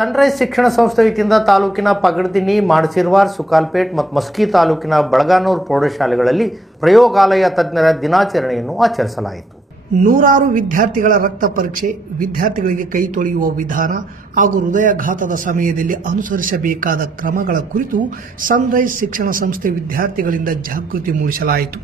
Sunrise ಶಿಕ್ಷಣ ಸಂಸ್ಥೆ ವತಿಯಿಂದ ತಾಲೂಕಿನ ಪಗಡ್ತಿನಿ, ಮಾಡಸಿರ್ವಾರ್, ಸುಕಾಲ್ಪೇಟ್ ಮತ್ತು ಮಸ್ಕಿ ತಾಲೂಕಿನ ಬಳಗಾನೂರು ಪ್ರೌಢಶಾಲೆಗಳಲ್ಲಿ ಪ್ರಯೋಗಾಲಯ ತಜ್ಞರ ದಿನಾಚರಣೆಯನ್ನು ಆಚರಿಸಲಾಯಿತು. ನೂರಾರು ವಿದ್ಯಾರ್ಥಿಗಳ ರಕ್ತ ಪರೀಕ್ಷೆ, ವಿದ್ಯಾರ್ಥಿಗಳಿಗೆ ಕೈ ತೊಳೆಯುವ ವಿಧಾನ ಹಾಗೂ ಹೃದಯಾಘಾತದ ಸಮಯದಲ್ಲಿ ಅನುಸರಿಸಬೇಕಾದ ಕ್ರಮಗಳ ಕುರಿತು ಸನ್ರೈಸ್ ಶಿಕ್ಷಣ ಸಂಸ್ಥೆ ವಿದ್ಯಾರ್ಥಿಗಳಿಂದ ಜಾಗೃತಿ ಮೂಡಿಸಲಾಯಿತು.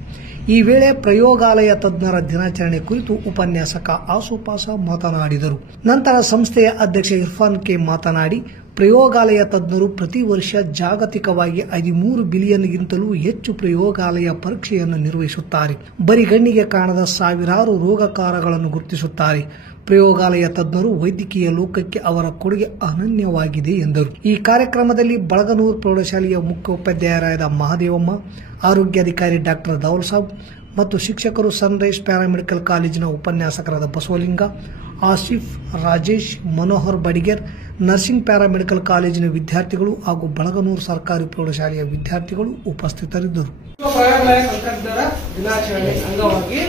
ಈ ವೇಳೆ ಪ್ರಯೋಗಾಲಯ ತಜ್ಞರ ದಿನಾಚರಣೆ ಕುರಿತು ಉಪನ್ಯಾಸಕ ಆಸುಪಾಸ ಮಾತನಾಡಿದರು. ನಂತರ ಸಂಸ್ಥೆಯ ಅಧ್ಯಕ್ಷ ಇರ್ಫಾನ್ ಕೆ ಮಾತನಾಡಿ, ಪ್ರಯೋಗಾಲಯ ತಜ್ಞರು ಪ್ರತಿ ವರ್ಷ ಜಾಗತಿಕವಾಗಿ 13 ಬಿಲಿಯನ್ಗಿಂತಲೂ ಹೆಚ್ಚು ಪ್ರಯೋಗಾಲಯ ಪರೀಕ್ಷೆಯನ್ನು ನಿರ್ವಹಿಸುತ್ತಾರೆ. ಬರಿಗಣ್ಣಿಗೆ ಕಾಣದ ಸಾವಿರಾರು ರೋಗಕಾರಗಳನ್ನು ಗುರುತಿಸುತ್ತಾರೆ. ಪ್ರಯೋಗಾಲಯ ತಜ್ಞರು ವೈದ್ಯಕೀಯ ಲೋಕಕ್ಕೆ ಅವರ ಕೊಡುಗೆ ಅನನ್ಯವಾಗಿದೆ ಎಂದರು. ಈ ಕಾರ್ಯಕ್ರಮದಲ್ಲಿ ಬಳಗನೂರು ಪ್ರೌಢಶಾಲೆಯ ಮುಖ್ಯೋಪಾಧ್ಯಾಯರಾದ ಮಹಾದೇವಮ್ಮ, ಆರೋಗ್ಯಾಧಿಕಾರಿ ಡಾಕ್ಟರ್ ದಾವಲ್ ಸಾಬ್ ಮತ್ತು ಶಿಕ್ಷಕರು, ಸನ್ರೈಸ್ ಪ್ಯಾರಾಮೆಡಿಕಲ್ ಕಾಲೇಜಿನ ಉಪನ್ಯಾಸಕರಾದ ಬಸವಲಿಂಗ, ಆಸಿಫ್, ರಾಜೇಶ್, ಮನೋಹರ್ ಬಡಿಗೇರ್, ನರ್ಸಿಂಗ್ ಪ್ಯಾರಾಮೆಡಿಕಲ್ ಕಾಲೇಜಿನ ವಿದ್ಯಾರ್ಥಿಗಳು ಹಾಗೂ ಬಳಗನೂರು ಸರ್ಕಾರಿ ಪ್ರೌಢಶಾಲೆಯ ವಿದ್ಯಾರ್ಥಿಗಳು ಉಪಸ್ಥಿತರಿದ್ದರು. ಪ್ರಯೋಗಾಲಯ ತಂತ್ರಜ್ಞರ ದಿನಾಚರಣೆ ಅಂಗವಾಗಿ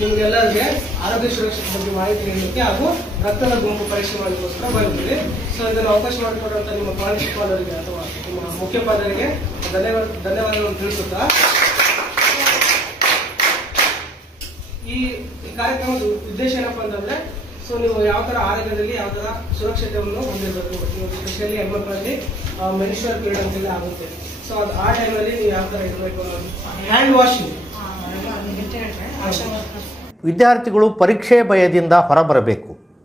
ನಿಮಗೆಲ್ಲರಿಗೆ ಆರೋಗ್ಯ ಸುರಕ್ಷತೆ ಬಗ್ಗೆ ಮಾಹಿತಿ ನೀಡಲಿಕ್ಕೆ ಹಾಗೂ ರಕ್ತದ ಗುಂಪು ಪರೀಕ್ಷೆ ಮಾಡಲಿಕ್ಕೋಸ್ಕರ ಬಂದಿದ್ದೀವಿ. ಸೊ ಇದನ್ನು ಅವಕಾಶ ಮಾಡಿಕೊಡುವಂತ ನಿಮ್ಮ ಪ್ರಾಂಶುಪಾಲರಿಗೆ ಅಥವಾ ನಿಮ್ಮ ಮುಖ್ಯೋಪಾಧ್ಯಾಯರಿಗೆ ಧನ್ಯವಾದಗಳನ್ನು ತಿಳಿಸುತ್ತಾ, ಈ ಕಾರ್ಯಕ್ರಮದ ಉದ್ದೇಶ ಏನಪ್ಪಾ ಅಂತಂದ್ರೆ, ಸೊ ನೀವು ಯಾವ ತರ ಆರೋಗ್ಯದಲ್ಲಿ ಯಾವ ತರ ಸುರಕ್ಷತೆಯನ್ನು ಹೊಂದಿರಬೇಕು, ಸ್ಪೆಷಲಿ ಹೆಣ್ಮಕ್ಳಲ್ಲಿ ಮೆನ್ಸ್ಟ್ರುಯಲ್ ಪೀರಿಯಡ್ ಅಂತೆಲ್ಲ ಆಗುತ್ತೆ. ಸೊ ಅದು ಆ ಟೈಮಲ್ಲಿ ನೀವು ಯಾವ ತರ ಇರಬೇಕು, ಹ್ಯಾಂಡ್ ವಾಶಿಂಗ್. ವಿದ್ಯಾರ್ಥಿಗಳು ಪರೀಕ್ಷೆ ಭಯದಿಂದ ಹೊರಬರಬೇಕು.